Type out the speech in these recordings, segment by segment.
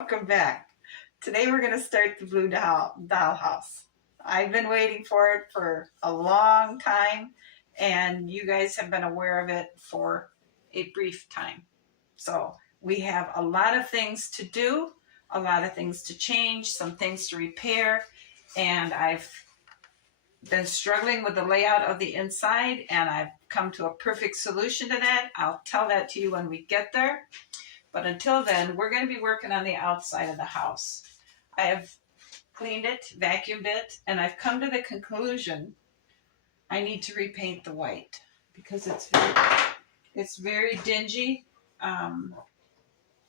Welcome back. Today we're going to start the blue dollhouse. I've been waiting for it for a long time, and you guys have been aware of it for a brief time. So we have a lot of things to do, a lot of things to change, some things to repair, and I've been struggling with the layout of the inside, and I've come to a perfect solution to that. I'll tell that to you when we get there. But until then, we're going to be working on the outside of the house. I have cleaned it, vacuumed it, and I've come to the conclusion I need to repaint the white because it's very dingy.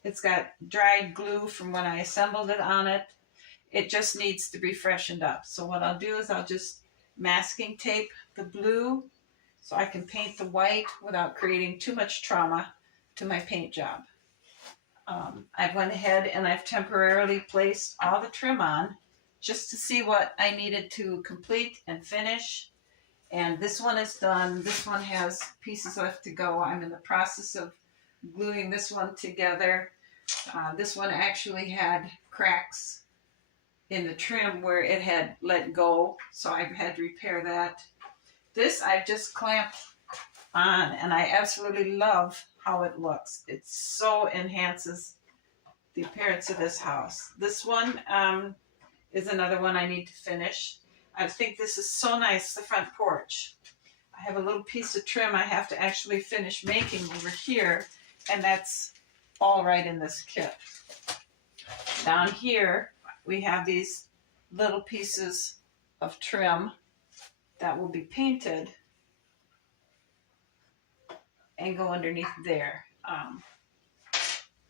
It's got dried glue from when I assembled it on it. It just needs to be freshened up. So what I'll do is I'll just masking tape the blue so I can paint the white without creating too much trauma to my paint job. I went ahead and I've temporarily placed all the trim on just to see what I needed to complete and finish. And this one is done. This one has pieces left to go. I'm in the process of gluing this one together. This one actually had cracks in the trim where it had let go, so I've had to repair that. This I've just clamped on, and I absolutely love how it looks. It so enhances the appearance of this house. This one is another one I need to finish. I think this is so nice, the front porch. I have a little piece of trim I have to actually finish making over here, and that's all right in this kit. Down here, we have these little pieces of trim that will be painted and go underneath there.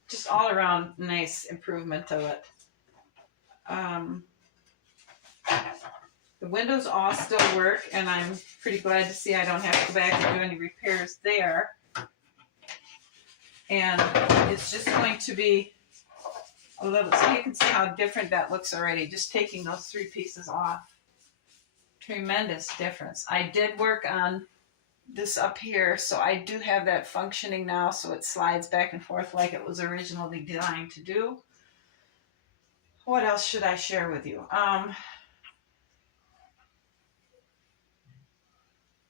Just all around nice improvement of it. The windows all still work, and I'm pretty glad to see I don't have to go back and do any repairs there. And it's just going to be a little, so you can see how different that looks already, just taking those three pieces off. Tremendous difference. I did work on this up here, so I do have that functioning now, so it slides back and forth like it was originally designed to do. What else should I share with you?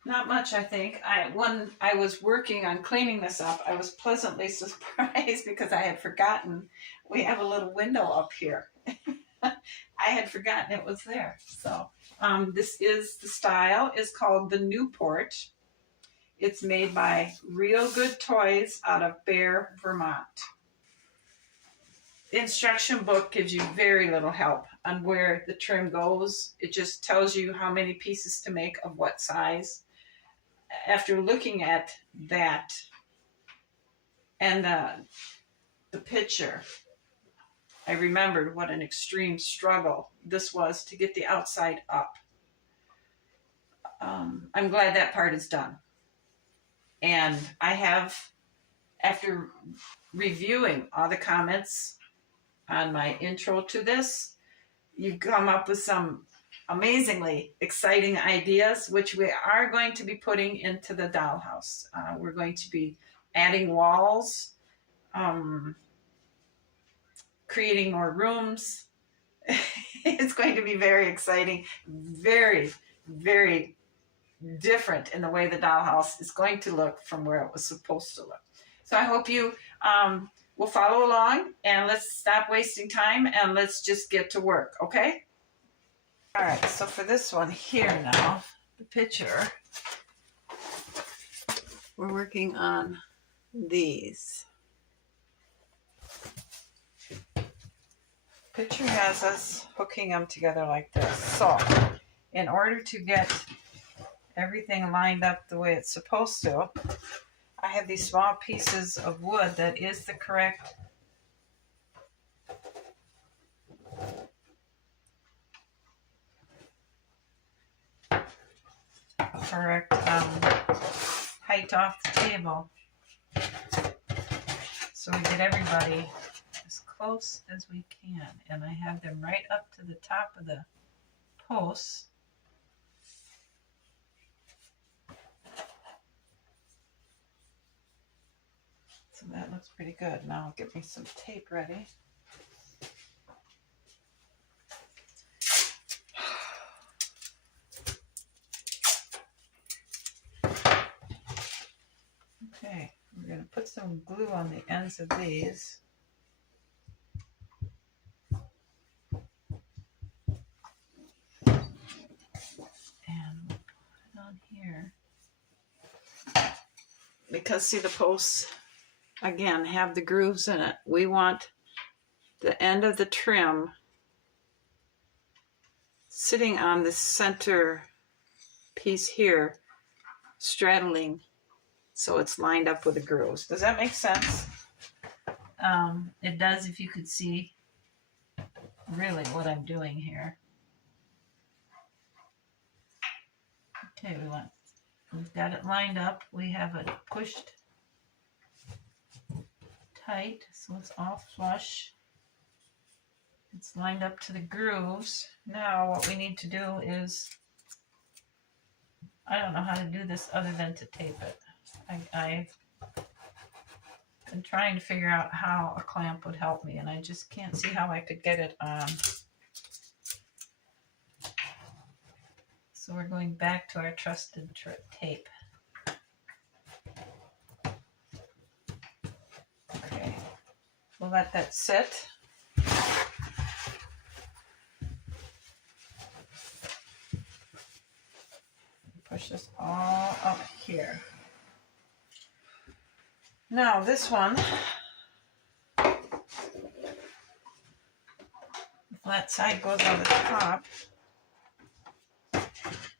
Not much, I think. When I was working on cleaning this up, I was pleasantly surprised because I had forgotten we have a little window up here. I had forgotten it was there. So this is, the style is called the Newport. It's made by Real Good Toys out of Bear, Vermont. The instruction book gives you very little help on where the trim goes. It just tells you how many pieces to make of what size. After looking at that and the picture, I remembered what an extreme struggle this was to get the outside up. I'm glad that part is done. And I have, after reviewing all the comments on my intro to this, you've come up with some amazingly exciting ideas, which we are going to be putting into the dollhouse. We're going to be adding walls, creating more rooms. It's going to be very exciting, very, very different in the way the dollhouse is going to look from where it was supposed to look. So I hope you will follow along, and let's stop wasting time and let's just get to work, okay? All right, so for this one here now, the picture, we're working on these. Picture has us hooking them together like this. So in order to get everything lined up the way it's supposed to, I have these small pieces of wood that is the correct height off the table. So we get everybody as close as we can. And I have them right up to the top of the posts. So that looks pretty good. Now I'll get me some tape ready. some glue on the ends of these. And we'll put it on here. Because see, the posts, again, have the grooves in it. We want the end of the trim sitting on the center piece here, straddling, so it's lined up with the grooves. Does that make sense? It does if you could see really what I'm doing here. Okay, we've got it lined up. We have it pushed tight, so it's all flush. It's lined up to the grooves. Now what we need to do is, I don't know how to do this other than to tape it. I've been trying to figure out how a clamp would help me, and I just can't see how I could get it on. So we're going back to our trusted tape. Okay, we'll let that sit. Push this all up here. Now this one, the flat side goes on the top,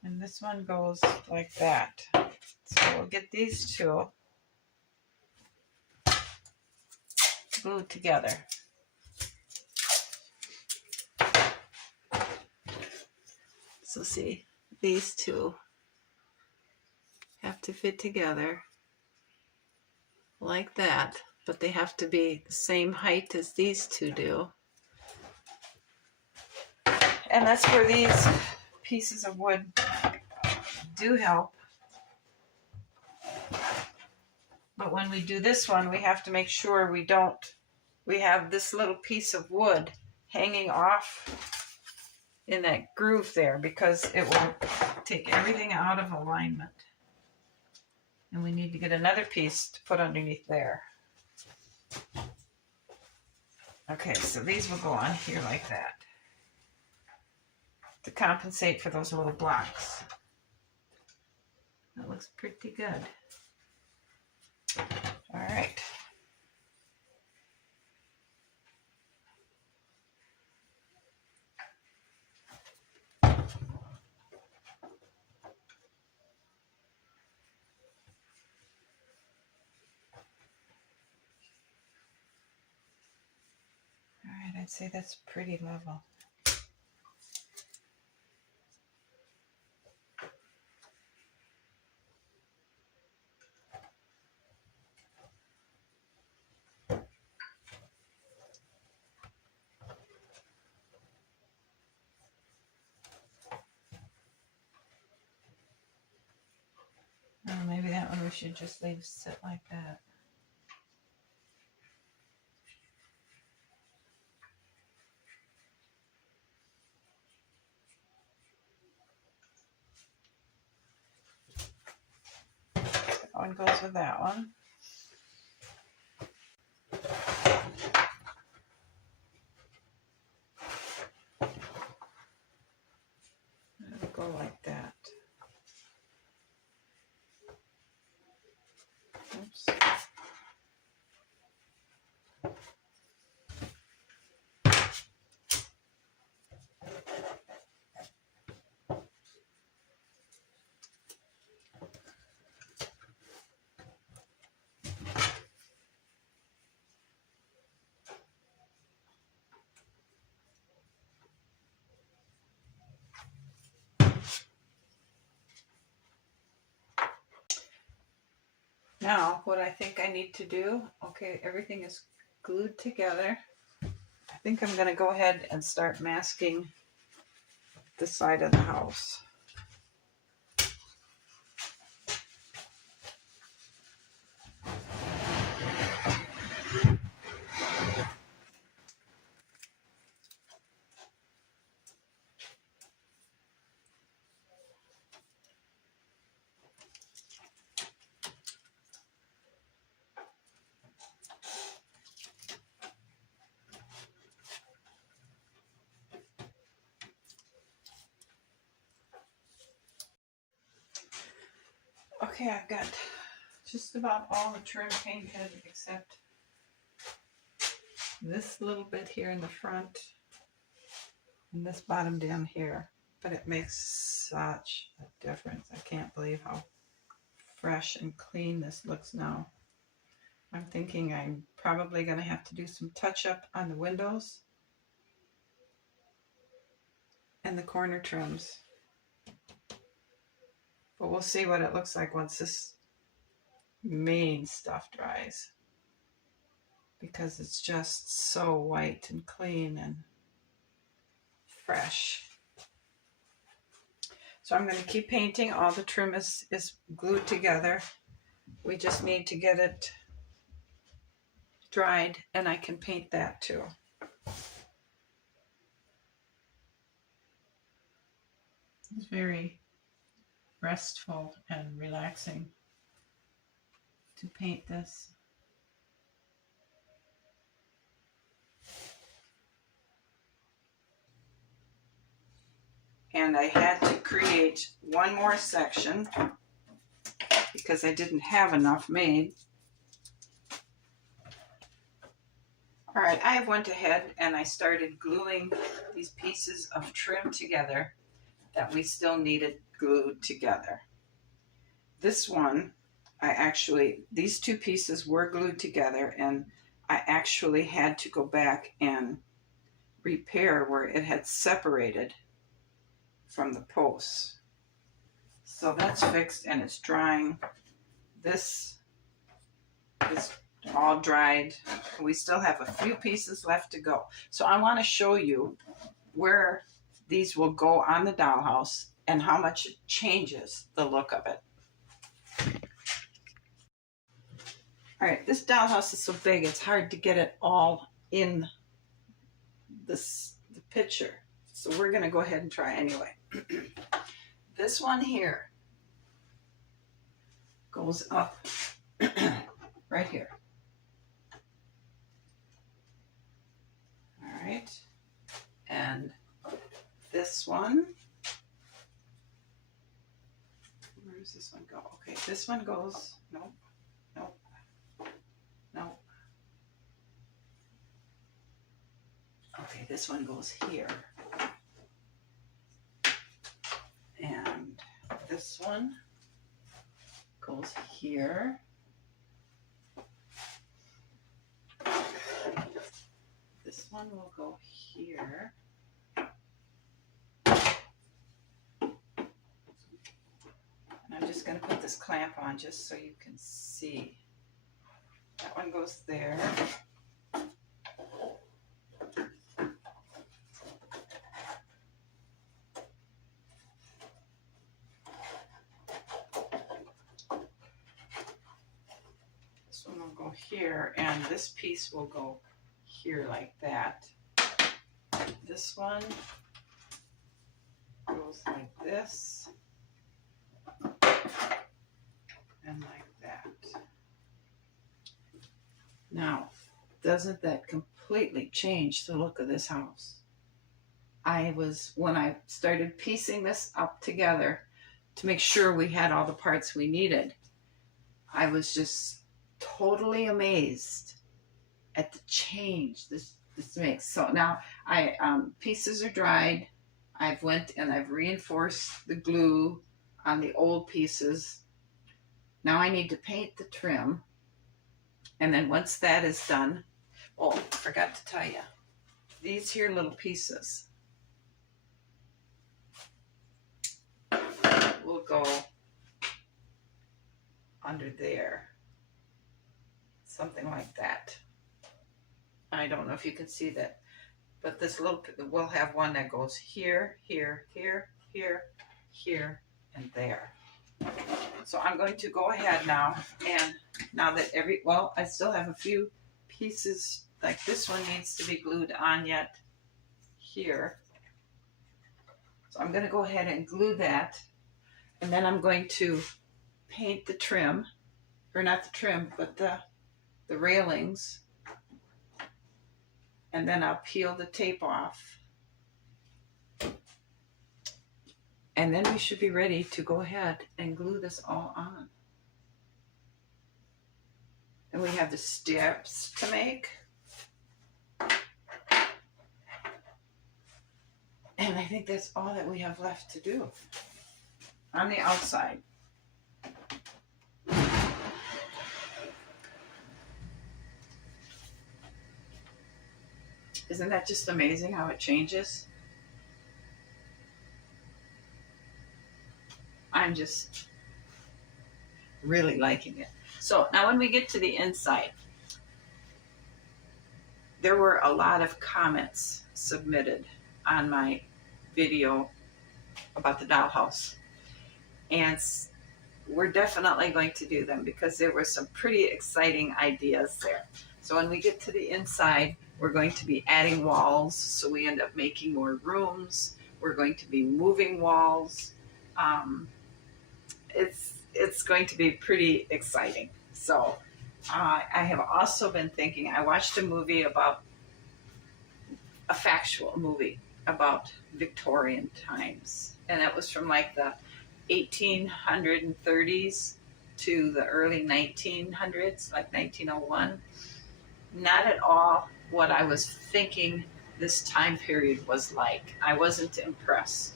and this one goes like that. So we'll get these two glued together. So see, these two have to fit together like that, but they have to be the same height as these two do. And that's where these pieces of wood do help. But when we do this one, we have to make sure we have this little piece of wood hanging off in that groove there, because it will take everything out of alignment. And we need to get another piece to put underneath there. Okay, so these will go on here like that to compensate for those little blocks. That looks pretty good. All right. I'd say that's pretty level. Maybe that one we should just leave sit like that. That one goes with that one. It'll go like that. Oops. Now, what I think I need to do, okay, everything is glued together. I think I'm going to go ahead and start masking the side of the house. Okay, I've got just about all the trim painted except this little bit here in the front and this bottom down here. But it makes such a difference. I can't believe how fresh and clean this looks now. I'm thinking I'm probably going to have to do some touch up on the windows and the corner trims. But we'll see what it looks like once this main stuff dries, because it's just so white and clean and fresh. So I'm going to keep painting. All the trim is glued together. We just need to get it dried and I can paint that too. It's very restful and relaxing to paint this. And I had to create one more section because I didn't have enough made. All right, I went ahead and I started gluing these pieces of trim together that we still needed glued together. This one, these two pieces were glued together, and I actually had to go back and repair where it had separated from the posts. So that's fixed and it's drying. This is all dried. We still have a few pieces left to go. So I want to show you where these will go on the dollhouse and how much it changes the look of it. All right, this dollhouse is so big, it's hard to get it all in the picture. So we're going to go ahead and try anyway. This one here goes up right here. All right. And this one, where does this one go? Okay, this one goes, nope, nope, nope. Okay, this one goes here. And this one goes here. This one will go here. And I'm just going to put this clamp on just so you can see. That one goes there. This one will go here, and this piece will go here like that. This one goes like this and like that. Now, doesn't that completely change the look of this house? When I started piecing this up together to make sure we had all the parts we needed, I was just totally amazed at the change this makes. So now pieces are dried. I've went and I've reinforced the glue on the old pieces. Now I need to paint the trim. And then once that is done, oh, I forgot to tell you, these here little pieces will go under there. Something like that. I don't know if you can see that, but this little, we'll have one that goes here, here, here, here, here, and there. So I'm going to go ahead now, and now that I still have a few pieces, like this one needs to be glued on yet here. So I'm going to go ahead and glue that, and then I'm going to paint the trim, or not the trim, but the railings. And then I'll peel the tape off. And then we should be ready to go ahead and glue this all on. And we have the steps to make. And I think that's all that we have left to do on the outside. Isn't that just amazing how it changes? I'm just really liking it. So now when we get to the inside, there were a lot of comments submitted on my video about the dollhouse. And we're definitely going to do them because there were some pretty exciting ideas there. So when we get to the inside, we're going to be adding walls, so we end up making more rooms. We're going to be moving walls. It's going to be pretty exciting. So I have also been thinking, I watched a factual movie about Victorian times, and it was from like the 1830s to the early 1900s, like 1901. Not at all what I was thinking this time period was like. I wasn't impressed.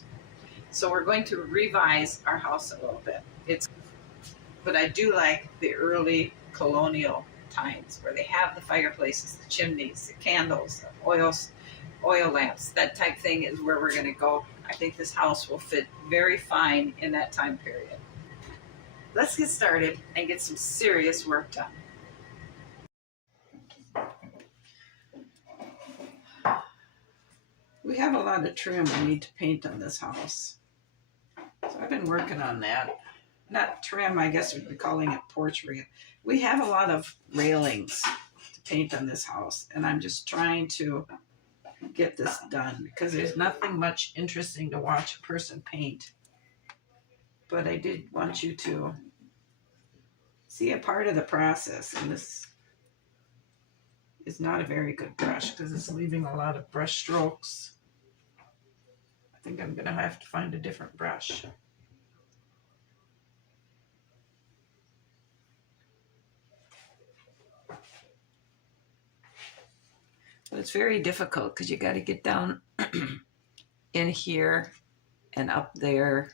So we're going to revise our house a little bit. But I do like the early colonial times where they have the fireplaces, the chimneys, the candles, the oil lamps. That type thing is where we're going to go. I think this house will fit very fine in that time period. Let's get started and get some serious work done. We have a lot of trim we need to paint on this house. So I've been working on that. Not trim, I guess we'd be calling it porch rail. We have a lot of railings to paint on this house, and I'm just trying to get this done because there's nothing much interesting to watch a person paint. But I did want you to see a part of the process, and this is not a very good brush because it's leaving a lot of brush strokes. I think I'm going to have to find a different brush. But it's very difficult because you got to get down in here and up there,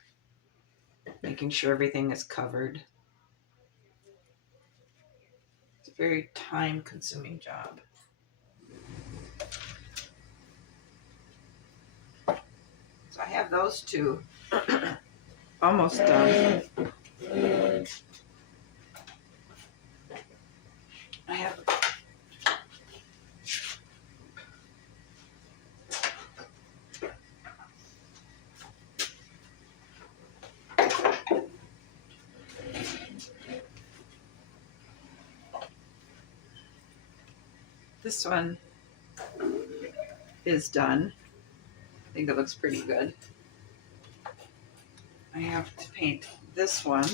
making sure everything is covered. It's a very time-consuming job. So I have those two almost done. I have this one is done. I think it looks pretty good. I have to paint this one.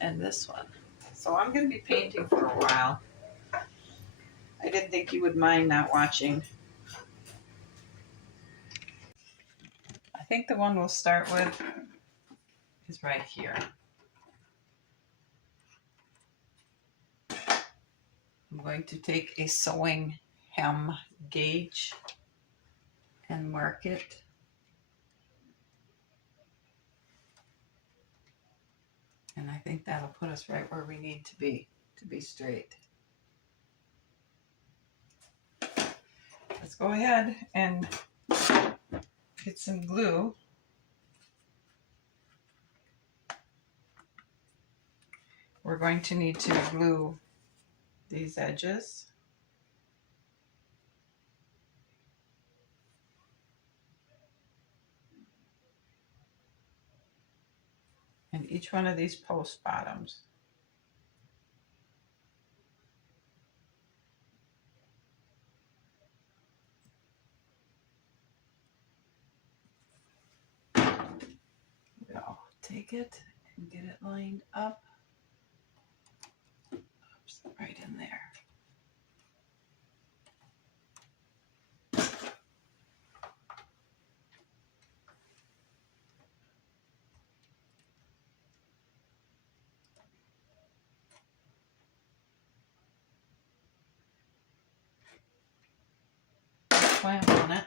And this one. So I'm going to be painting for a while. I didn't think you would mind not watching. I think the one we'll start with is right here. I'm going to take a sewing hem gauge and mark it. And I think that'll put us right where we need to be straight. Let's go ahead and get some glue. We're going to need to glue these edges. And each one of these post bottoms. We'll take it and get it lined up. Oops, right in there. clamp on it.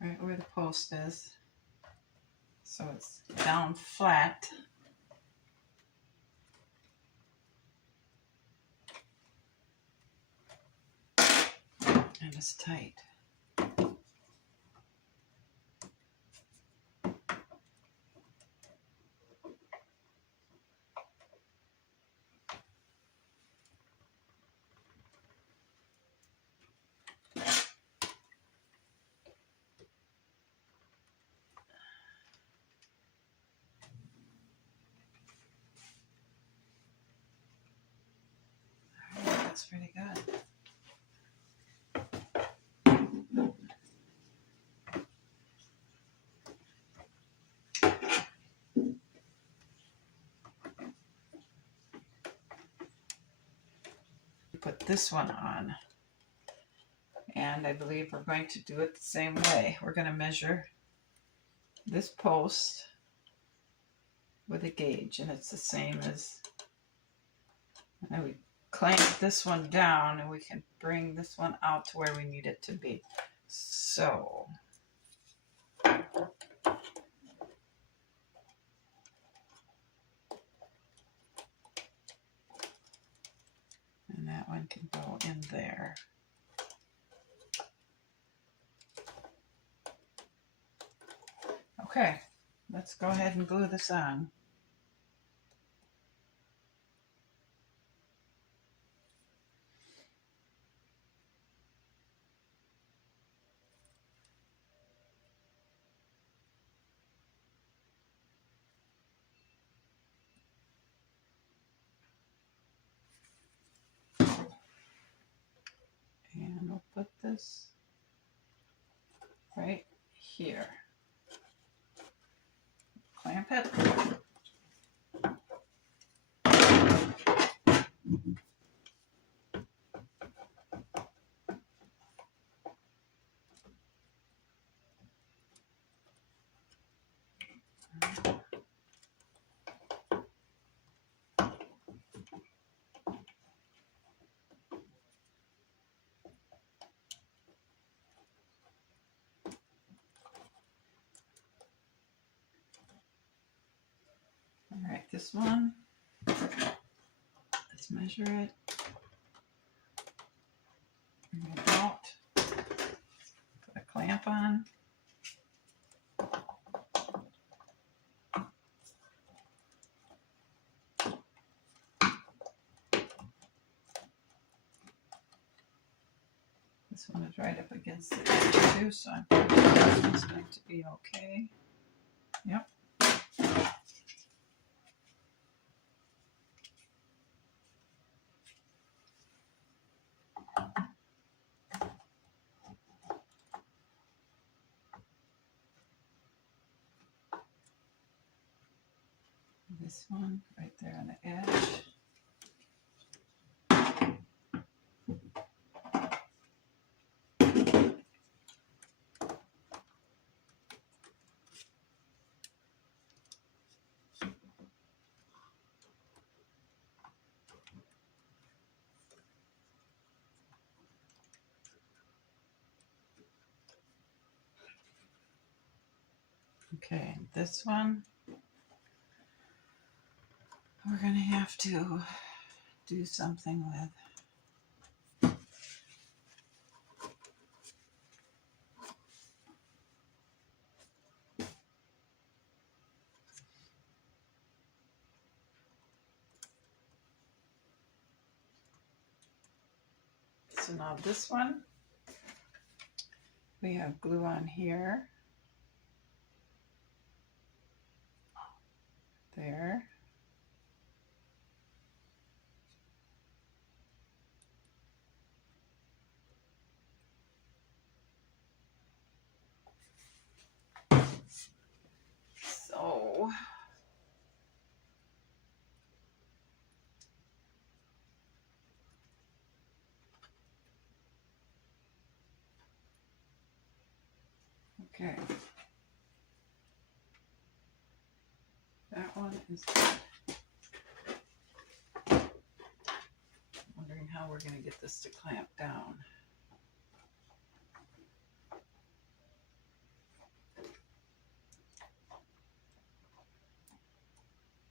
Right where the post is. So it's down flat. And it's tight. That's pretty good. Put this one on, and I believe we're going to do it the same way. We're going to measure this post with a gauge, and it's the same as, and we clamp this one down and we can bring this one out to where we need it to be. So and that one can go in there. Okay, let's go ahead and glue this on. And we'll put this right here. Clamp it. All right, this one, let's measure it. Bring it out. Put a clamp on. This one is right up against the edge too, so I'm pretty sure this one's going to be okay. Yep. This one right there on the edge. Okay, this one we're going to have to do something with. So now this one, we have glue on here, there, so okay, that one is good. we're going to get this to clamp down.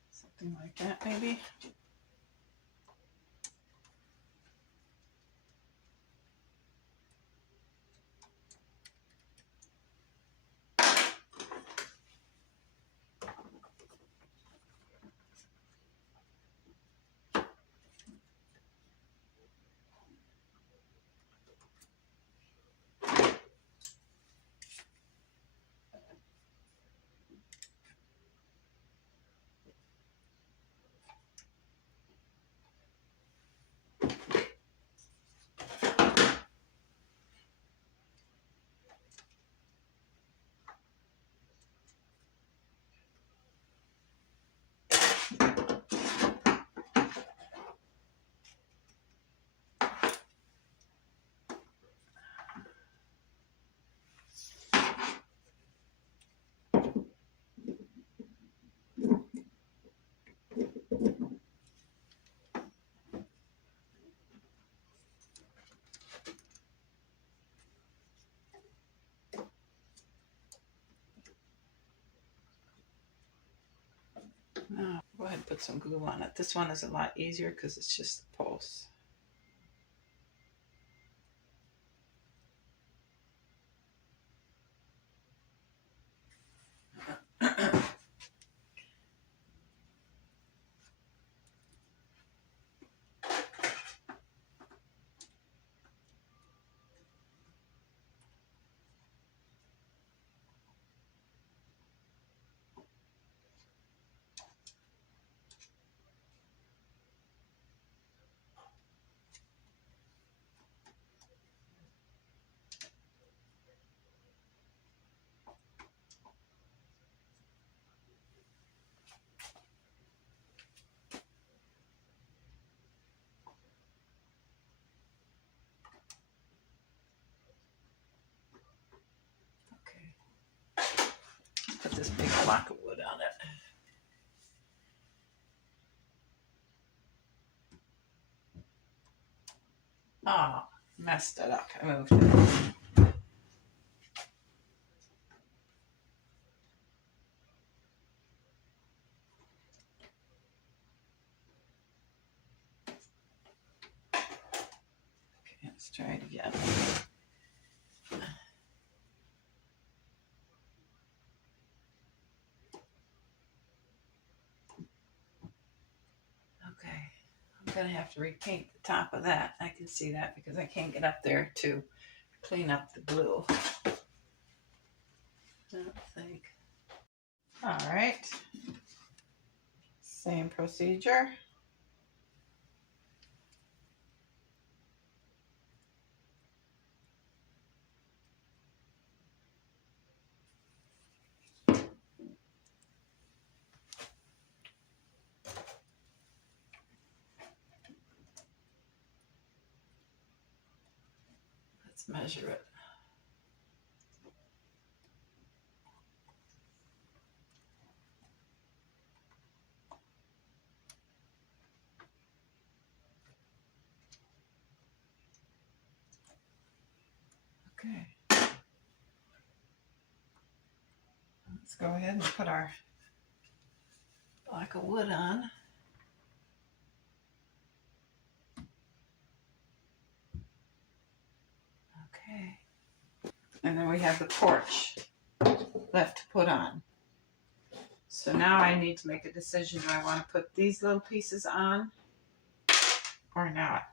Something like that, maybe. Now, go ahead and put some glue on it. This one is a lot easier because it's just the posts. Put this big block of wood on it. Oh, messed it up. I moved it. Okay, let's try it again. Okay, I'm gonna have to repaint the top of that. I can see that because I can't get up there to clean up the glue. I don't think. All right, same procedure. Let's measure it. Okay. Let's go ahead and put our block of wood on. Okay. And then we have the porch left to put on. So now I need to make a decision. Do I want to put these little pieces on or not?